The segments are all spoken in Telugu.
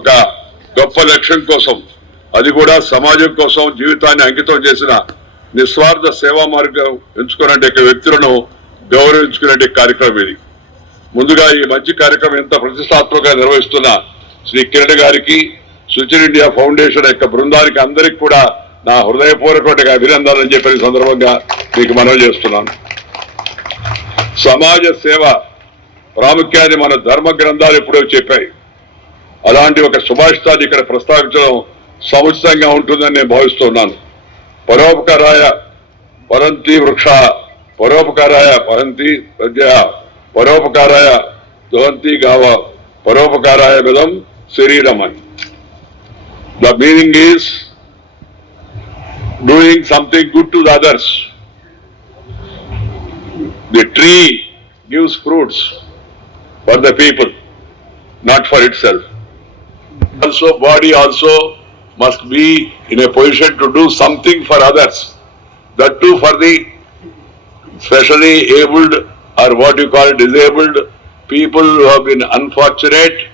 ఒక గొప్ప లక్ష్యం కోసం అది కూడా సమాజం కోసం జీవితాన్ని అంకితం చేసిన నిస్వార్థ సేవా మార్గం ఎంచుకునే వ్యక్తులను గౌరవించుకునే కార్యక్రమం ఇది. ముందుగా ఈ మంచి కార్యక్రమం ఎంత ప్రతిష్టాత్మకంగా నిర్వహిస్తున్న శ్రీ కిరణ్ గారికి సుచిర్ ఇండియా ఫౌండేషన్ యొక్క బృందానికి అందరికి కూడా నా హృదయపూర్వక అభినందనలు చెప్పిన సందర్భంగా మీకు మనవి చేస్తున్నాను. సమాజ సేవ ప్రాముఖ్యాన్ని మన ధర్మ గ్రంథాలు ఎప్పుడో చెప్పాయి. అలాంటి ఒక సుభాషితాన్ని ఇక్కడ ప్రస్తావించడం సముచితంగా ఉంటుందని నేను భావిస్తున్నాను పరోపకారాయ పరంతి వృక్ష పరోపకారాయ పరంతి ప్రజ పరోపకారాయ దువంతి గావ పరోపకారాయ విధం శరీరం అని the meaning is doing something good to the others the tree gives fruits for the people not for itself. Also, body also must be in a position to do something for others. That too for the specially abled or what you call disabled people who have been unfortunate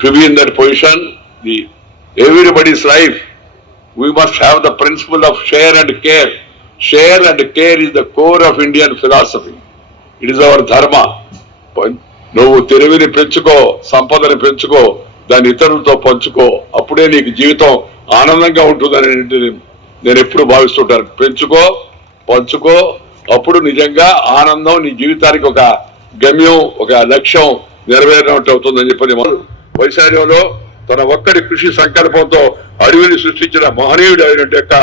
to be in that position. The everybody's life, we must have the principle of share and care. Share and care is the core of Indian philosophy. It is our dharma. నువ్వు తెలివిని పెంచుకో సంపదని పెంచుకో దాన్ని ఇతరులతో పంచుకో. అప్పుడే నీకు జీవితం ఆనందంగా ఉంటుందని నేను ఎప్పుడు భావిస్తుంటాను. పెంచుకో పంచుకో. అప్పుడు నిజంగా ఆనందం నీ జీవితానికి ఒక గమ్యం ఒక లక్ష్యం నెరవేరినట్టు అవుతుందని చెప్పని వైశాల్యంలో తన ఒక్కడి కృషి సంకల్పంతో అడవిని సృష్టించిన మహనీయుడు అయినట్టు యొక్క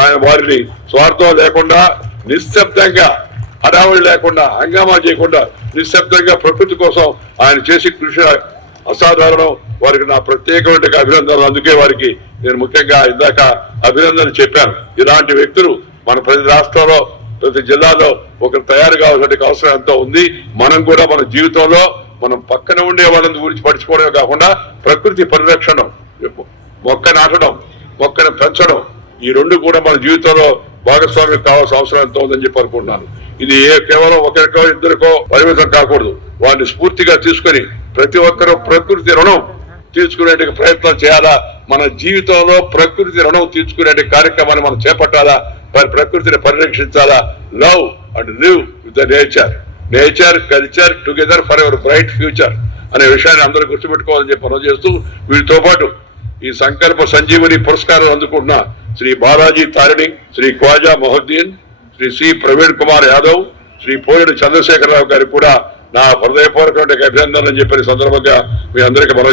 ఆయన వారిని స్వార్థం లేకుండా నిశ్శబ్దంగా హడావుడి లేకుండా హంగామా చేయకుండా నిశ్శబ్దంగా ప్రకృతి కోసం ఆయన చేసి కృషి అసాధారణం. వారికి నా ప్రత్యేకమైన అభినందనలు. అందుకే వారికి నేను ముఖ్యంగా ఇందాక అభినందన చెప్పాను. ఇలాంటి వ్యక్తులు మన ప్రతి రాష్ట్రంలో ప్రతి జిల్లాలో ఒకరు తయారు కావాల్సిన అవసరం ఎంతో ఉంది. మనం కూడా మన జీవితంలో మనం పక్కన ఉండే వాళ్ళని గురించి పడుచుకోవడమే కాకుండా ప్రకృతి పరిరక్షణ మొక్క నాటడం మొక్కను పెంచడం ఈ రెండు కూడా మన జీవితంలో భాగస్వామ్యం కావాల్సిన అవసరం ఎంతో ఉందని చెప్పి అనుకుంటున్నాను. ఇది ఏ కేవలం ఒకరికో ఇద్దరికో పరిమితం కాకూడదు. వారిని స్ఫూర్తిగా తీసుకొని ప్రతి ఒక్కరూ ప్రకృతి రుణం తీర్చుకునే ప్రయత్నం చేయాలా? మన జీవితంలో ప్రకృతి రుణం తీర్చుకునే కార్యక్రమాన్ని మనం చేపట్టాలా? మరి ప్రకృతిని పరిరక్షించాలా? Love and live with the nature. Nature culture together forever bright future అనే విషయాన్ని అందరూ గుర్తుపెట్టుకోవాలని చెప్పి మనం చేస్తూ వీటితో పాటు ఈ సంకల్ప సంజీవని పురస్కారం అందుకుంటున్న శ్రీ బాలాజీ తారిణి శ్రీ ఖ్వాజా మొహద్దీన్ శ్రీ సి ప్రవీణ్ కుమార్ యాదవ్ శ్రీ పోయడు చంద్రశేఖరరావు గారికి కూడా నా హృదయపూర్వకమైన అభినందనలు చెప్పిన సందర్భంగా మీ అందరికీ మనం